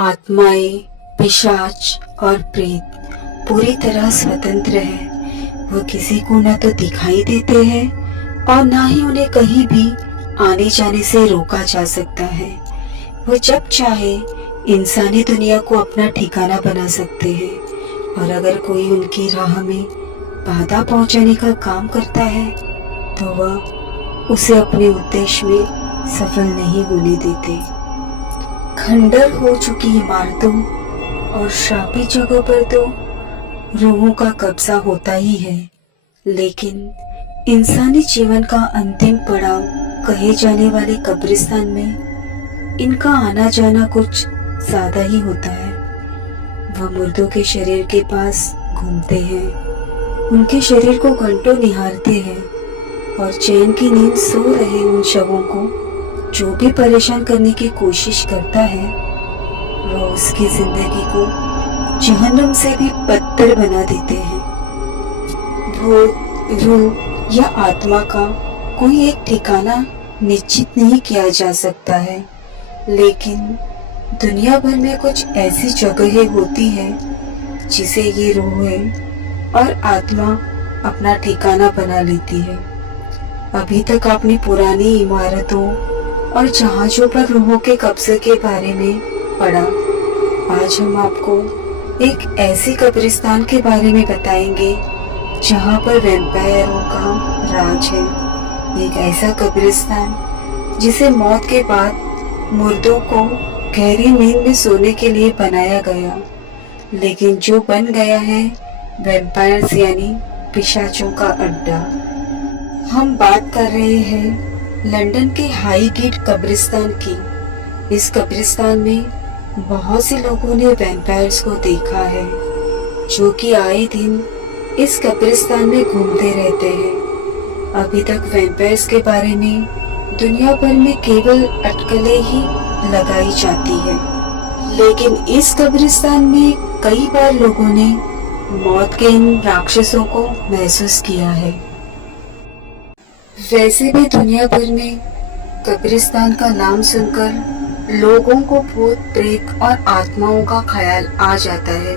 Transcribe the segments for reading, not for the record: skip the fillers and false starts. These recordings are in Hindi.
आत्माएं, पिशाच और प्रेत पूरी तरह स्वतंत्र है। वो किसी को न तो दिखाई देते हैं और ना ही उन्हें कहीं भी आने जाने से रोका जा सकता है। वो जब चाहे इंसानी दुनिया को अपना ठिकाना बना सकते हैं और अगर कोई उनकी राह में बाधा पहुंचाने का काम करता है तो वह उसे अपने उद्देश्य में सफल नहीं होने देते। खंडर हो चुकी इमारतों और श्रापित जगहों पर तो रूहों का कब्जा होता ही है, लेकिन इंसानी जीवन का अंतिम पड़ाव कहे जाने वाले कब्रिस्तान में इनका आना जाना कुछ ज्यादा ही होता है। वह मुर्दों के शरीर के पास घूमते हैं, उनके शरीर को घंटों निहारते हैं और चैन की नींद सो रहे उन शवों को जो भी परेशान करने की कोशिश करता है वह उसकी जिंदगी को जहन्नुम से भी बदतर बना देते हैं। भूत, रूह या आत्मा का कोई एक ठिकाना निश्चित नहीं किया जा सकता है, लेकिन दुनिया भर में कुछ ऐसी जगहें होती हैं जिसे ये रूहें और आत्मा अपना ठिकाना बना लेती है। अभी तक आपने पुरानी इमारतों और जहाजों पर रूहों के कब्जे के बारे में पढ़ा। आज हम आपको एक ऐसी कब्रिस्तान के बारे में बताएंगे जहां पर वैम्पायरों का राज है। एक ऐसा कब्रिस्तान जिसे मौत के बाद मुर्दों को गहरी नींद में सोने के लिए बनाया गया, लेकिन जो बन गया है वैम्पायर्स यानी पिशाचों का अड्डा। हम बात कर रहे हैं लंदन के हाईगेट कब्रिस्तान की। इस कब्रिस्तान में बहुत से लोगों ने वैम्पायर्स को देखा है जो कि आए दिन इस कब्रिस्तान में घूमते रहते हैं। अभी तक वैम्पायर्स के बारे में दुनिया भर में केवल अटकलें ही लगाई जाती है, लेकिन इस कब्रिस्तान में कई बार लोगों ने मौत के इन राक्षसों को महसूस किया है। वैसे भी दुनिया भर में कब्रिस्तान का नाम सुनकर लोगों को भूत, प्रेत और आत्माओं का ख्याल आ जाता है।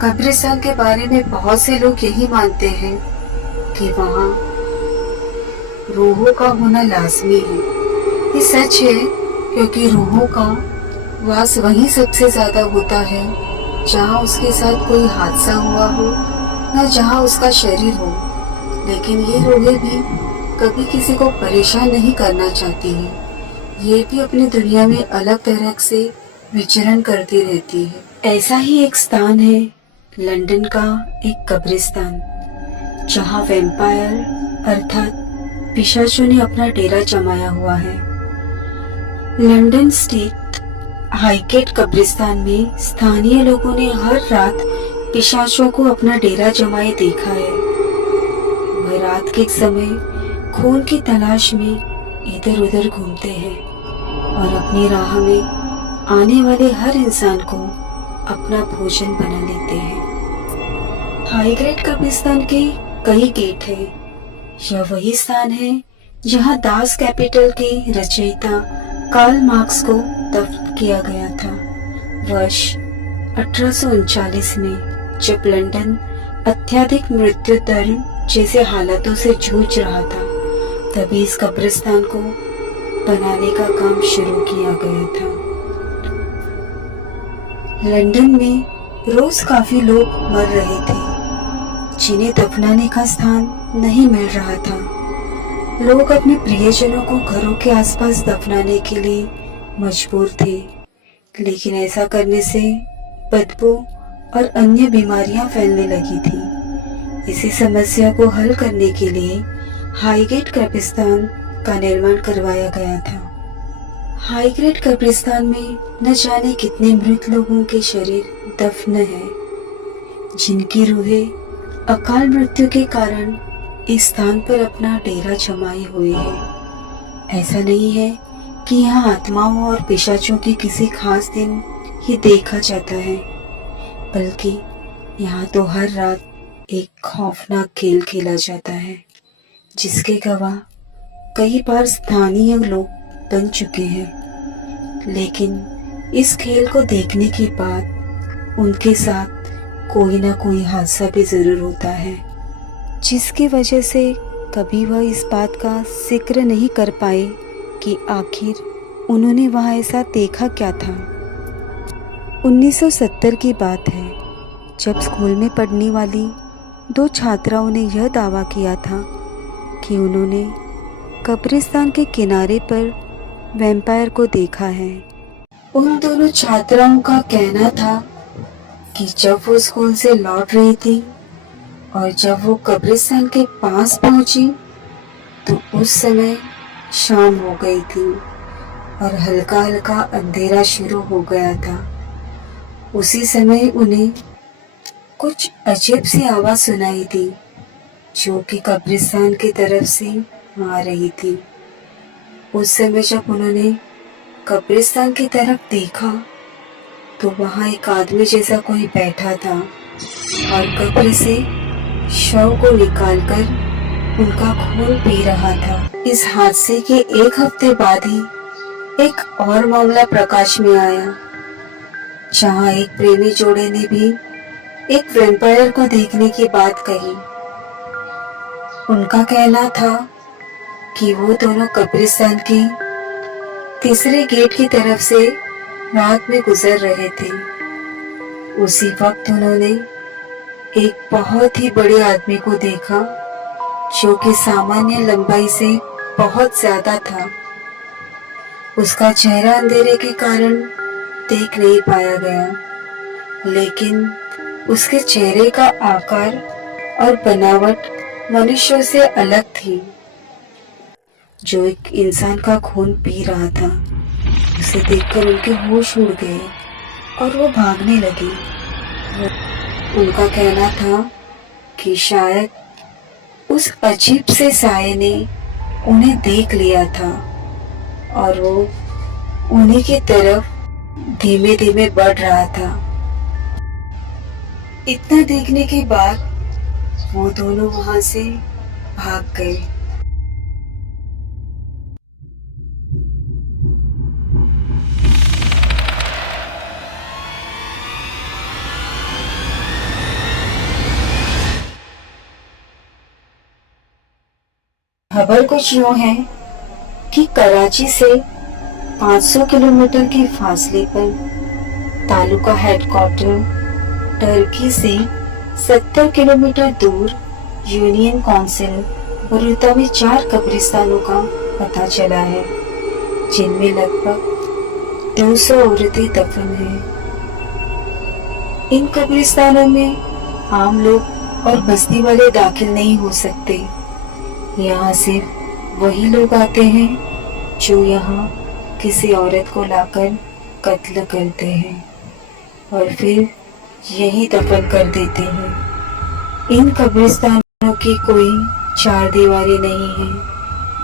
कब्रिस्तान के बारे में बहुत से लोग यही मानते हैं कि वहाँ रूहों का होना लाजमी है। ये सच है क्योंकि रूहों का वास वहीं सबसे ज्यादा होता है जहाँ उसके साथ कोई हादसा हुआ हो या जहाँ उसका शरीर हो, लेकिन ये रूहें भी कभी किसी को परेशान नहीं करना चाहती है। ये भी अपनी दुनिया में अलग तरह से विचरण करती रहती है। ऐसा ही एक स्थान है लंदन का एक कब्रिस्तान जहाँ वैम्पायर अर्थात पिशाचों ने अपना डेरा जमाया हुआ है। लंदन स्थित हाईगेट कब्रिस्तान में स्थानीय लोगों ने हर रात पिशाचों को अपना डेरा जमाए देखा है। वह रात के समय खून की तलाश में इधर उधर घूमते हैं और अपनी राह में आने वाले हर इंसान को अपना भोजन बना लेते हैं। हाईगेट कब्रिस्तान के कई गेट हैं। यह वही स्थान है जहां दास कैपिटल के रचयिता कार्ल मार्क्स को दफन किया गया था। वर्ष 1839 में जब लंदन अत्यधिक मृत्यु दर जैसे हालातों से जूझ रहा था, तभी इस कब्रिस्तान को बनाने का काम शुरू किया गया था। लंदन में रोज काफी लोग मर रहे थे जिन्हें दफनाने का स्थान नहीं मिल रहा था। लोग अपने प्रियजनों को घरों के आसपास दफनाने के लिए मजबूर थे, लेकिन ऐसा करने से बदबू और अन्य बीमारियां फैलने लगी थी। इसी समस्या को हल करने के लिए हाईगेट कब्रिस्तान का निर्माण करवाया गया था। हाईगेट कब्रिस्तान में न जाने कितने मृत लोगों के शरीर दफन हैं, जिनकी रूहें अकाल मृत्यु के कारण इस स्थान पर अपना डेरा जमाए हुए हैं। ऐसा नहीं है कि यहाँ आत्माओं और पिशाचों की किसी खास दिन ही देखा जाता है, बल्कि यहाँ तो हर रात एक खौफनाक खेल खेला जाता है जिसके गवाह कई बार स्थानीय लोग बन चुके हैं। लेकिन इस खेल को देखने के बाद उनके साथ कोई ना कोई हादसा भी ज़रूर होता है, जिसकी वजह से कभी वह इस बात का जिक्र नहीं कर पाए कि आखिर उन्होंने वहाँ ऐसा देखा क्या था। 1970 की बात है, जब स्कूल में पढ़ने वाली 2 छात्राओं ने यह दावा किया था कि उन्होंने कब्रिस्तान के किनारे पर वैम्पायर को देखा है। उन दोनों छात्राओं का कहना था कि जब वो स्कूल से लौट रही थी और जब वो कब्रिस्तान के पास पहुंची तो उस समय शाम हो गई थी और हल्का हल्का अंधेरा शुरू हो गया था। उसी समय उन्हें कुछ अजीब सी आवाज़ सुनाई दी जो कि कब्रिस्तान की तरफ से आ रही थी। उस समय जब उन्होंने कब्रिस्तान की तरफ देखा तो वहाँ एक आदमी जैसा कोई बैठा था और कब्र से शव को निकालकर उनका खून पी रहा था। इस हादसे के 1 हफ्ते बाद ही एक और मामला प्रकाश में आया, जहाँ एक प्रेमी जोड़े ने भी एक वैम्पायर को देखने की बात कही। उनका कहना था कि वो दोनों कब्रिस्तान के तीसरे गेट की तरफ से रात में गुजर रहे थे। उसी वक्त उन्होंने एक बहुत ही बड़े आदमी को देखा जो कि सामान्य लंबाई से बहुत ज्यादा था। उसका चेहरा अंधेरे के कारण देख नहीं पाया गया, लेकिन उसके चेहरे का आकार और बनावट मनुष्यों से अलग थी। जो एक इंसान का खून पी रहा था, उसे देखकर उनके होश उड़ गए और वो भागने लगे। उनका कहना था कि शायद उस अजीब से साये ने उन्हें देख लिया था और वो उन्हीं की तरफ धीमे धीमे बढ़ रहा था। इतना देखने के बाद वो दोनों वहां से भाग गए। खबर कुछ यूं है कि कराची से 500 किलोमीटर के फासले पर तालुका हेडक्वार्टर टर्की से 70 किलोमीटर दूर यूनियन काउंसिल बरूदा में 4 कब्रिस्तानों का पता चला है, जिनमें लगभग 200 औरतें दफन हैं। इन कब्रिस्तानों में आम लोग और बस्ती वाले दाखिल नहीं हो सकते। यहाँ सिर्फ वही लोग आते हैं जो यहाँ किसी औरत को लाकर कत्ल करते हैं और फिर यही दफन कर देते हैं। इन कब्रिस्तानों की कोई 4 दीवारें नहीं हैं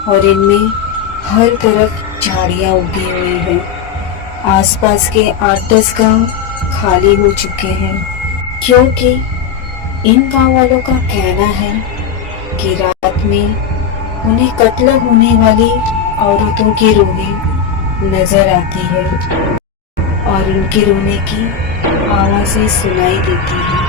और इनमें हर तरफ झाड़ियाँ उगी हुई हैं। आसपास के 8-10 गांव खाली हो चुके हैं, क्योंकि इन गांव वालों का कहना है कि रात में उन्हें कत्ल होने वाली औरतों की रोने नजर आती है और उनके रोने की आवाजें सुनाई देती हैं।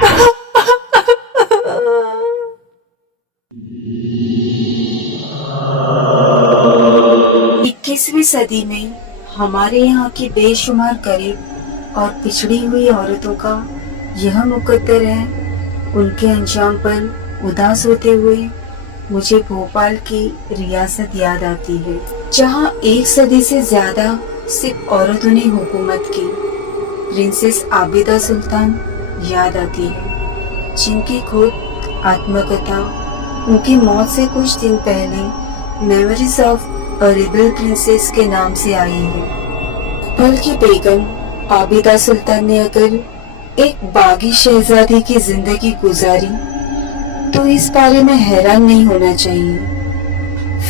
21वीं सदी में हमारे यहाँ की बेशुमार गरीब और पिछड़ी हुई औरतों का यह मुकद्दर है। उनके अंजाम पर उदास होते हुए मुझे भोपाल की रियासत याद आती है, जहाँ 1 सदी से ज्यादा सिर्फ औरतों ने हुकूमत की। प्रिंसेस आबिदा सुल्तान याद आती है, जिनकी खुद आत्मकथा उनकी मौत से कुछ दिन पहले memories of a rebel princess के नाम से आई है। भोपाल की बेगम आबिदा सुल्तान ने अगर एक बागी शहजादी की जिंदगी गुजारी तो इस बारे में हैरान नहीं होना चाहिए।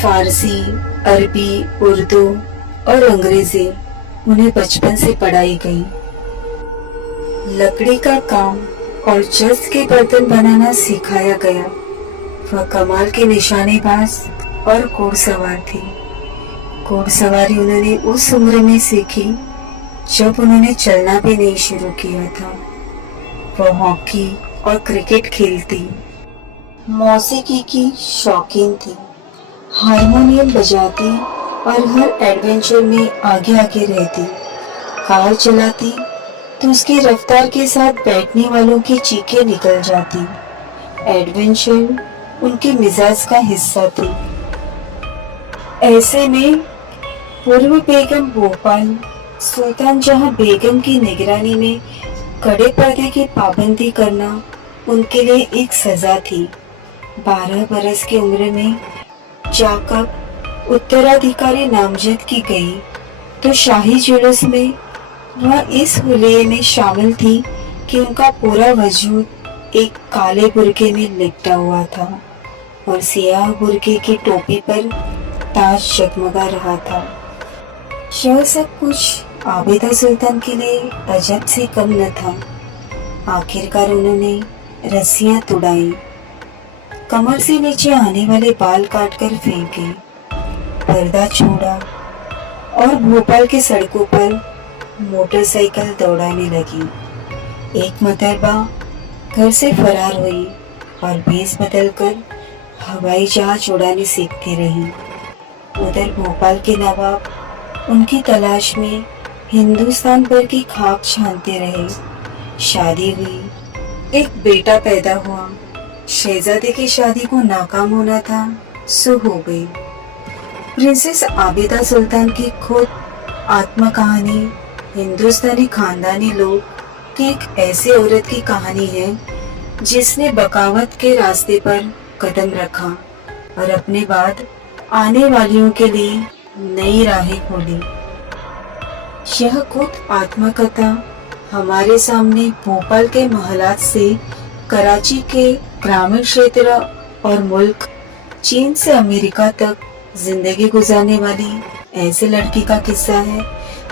फारसी, अरबी, उर्दू और अंग्रेजी उन्हें बचपन से पढ़ाई गई। लकड़ी का काम और जस्त के बर्तन बनाना सिखाया गया। वह कमाल के निशानेबाज और घोड़सवार थी। घोड़सवारी उन्होंने उस उम्र में सीखी जब उन्होंने चलना भी नहीं शुरू किया था, वो हॉकी और क्रिकेट खेलती, मौसीकी की शौकीन थी, हारमोनियम बजाती और हर एडवेंचर में आगे आगे रहती। कार चलाती तो उसकी रफ्तार के साथ बैठने वालों की चीखें निकल जाती। एडवेंचर उनके मिजाज का हिस्सा थी। ऐसे में पूर्व बेगम भोपाल सुल्तान जहां बेगम की निगरानी में कड़े पर्दे की पाबंदी करना उनके लिए एक सजा थी। 12 बरस की उम्र में जाकब उत्तराधिकारी नामजद की गई तो शाही जुलूस में वह इस हुलिये में शामिल थी कि उनका पूरा वजूद एक काले बुर्के में लिपटा हुआ था और सियाह बुर्के की टोपी पर ताज जगमगा रहा था। यह सब कुछ आबिदा सुल्तान के लिए अजब से कम न था। आखिरकार उन्होंने रस्सियां तुड़ाई, कमर से नीचे आने वाले बाल काटकर फेंके, पर्दा छोड़ा और भोपाल की सड़कों पर मोटरसाइकिल दौड़ाने लगी। एक मरतबा घर से फरार हुई और भेस बदलकर हवाई जहाज उड़ाने सीखती रही। उधर भोपाल के नवाब उनकी तलाश में हिंदुस्तान भर की खाक छानते रहे। शादी हुई, एक बेटा पैदा हुआ। शहजादे की शादी को नाकाम होना था, सो हो गई। प्रिंसेस आबिदा सुल्तान की खुद आत्म कहानी हिंदुस्तानी खानदानी लोग की एक ऐसी औरत की कहानी है जिसने बगावत के रास्ते पर कदम रखा और अपने बाद आने वालियों के लिए नई राहें खोली। यह खुद आत्मकथा हमारे सामने भोपाल के महलात से कराची के ग्रामीण क्षेत्र और मुल्क चीन से अमेरिका तक जिंदगी गुजारने वाली ऐसे लड़की का किस्सा है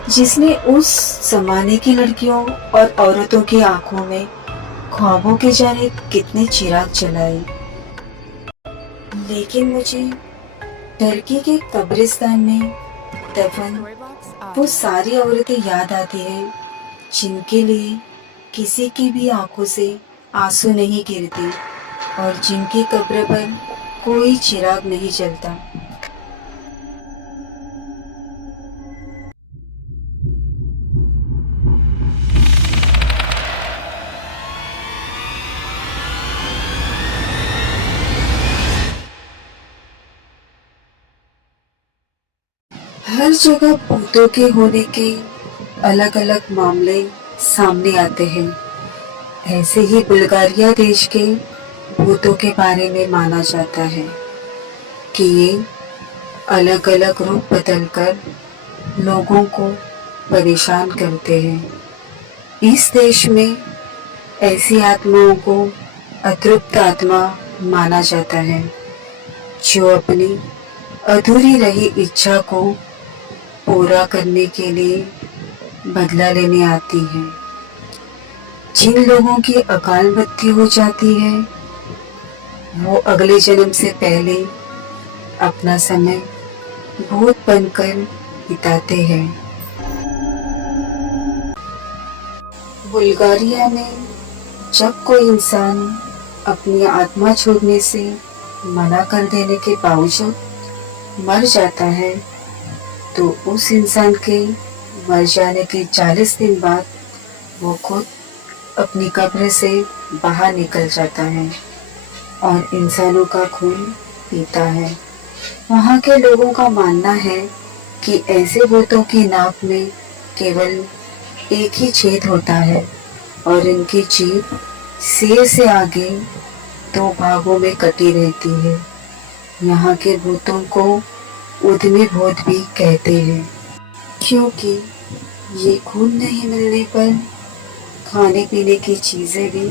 जिसने उस जमाने की लड़कियों और औरतों की आंखों में ख्वाबों के जाने कितने चिराग जलाए। लेकिन मुझे टर्की के कब्रिस्तान में दफन वो सारी औरतें याद आती हैं जिनके लिए किसी की भी आंखों से आंसू नहीं गिरते और जिनकी कब्र पर कोई चिराग नहीं जलता। हर जगह भूतों के होने के अलग अलग मामले सामने आते हैं। ऐसे ही बुल्गारिया देश के भूतों के बारे में माना जाता है कि ये अलग अलग रूप बदलकर लोगों को परेशान करते हैं। इस देश में ऐसी आत्माओं को अतृप्त आत्मा माना जाता है जो अपनी अधूरी रही इच्छा को पूरा करने के लिए बदला लेने आती है। जिन लोगों की अकाल मृत्यु हो जाती है वो अगले जन्म से पहले अपना समय भूत बनकर बिताते हैं। बुल्गारिया में जब कोई इंसान अपनी आत्मा छोड़ने से मना कर देने के बावजूद मर जाता है तो उस इंसान के मर जाने के 40 दिन बाद वो खुद अपनी कब्र से बाहर निकल जाता है और इंसानों का खून पीता है। वहाँ के लोगों का मानना है कि ऐसे भूतों की नाक में केवल एक ही छेद होता है और इनकी जीभ सिर से आगे 2 भागों में कटी रहती है। यहाँ के भूतों को उद्यमी भूत भी कहते हैं क्योंकि ये खून नहीं मिलने पर खाने पीने की चीजें भी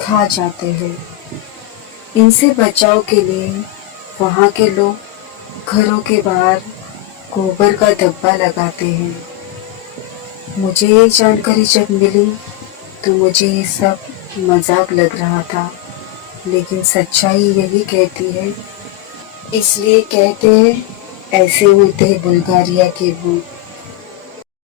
खा जाते हैं। इनसे बचाव के लिए वहाँ के लोग घरों के बाहर गोबर का धब्बा लगाते हैं। मुझे ये जानकारी जब मिली तो मुझे ये सब मजाक लग रहा था, लेकिन सच्चाई यही कहती है। इसलिए कहते हैं ऐसे होते हैं बुल्गारिया के भूत।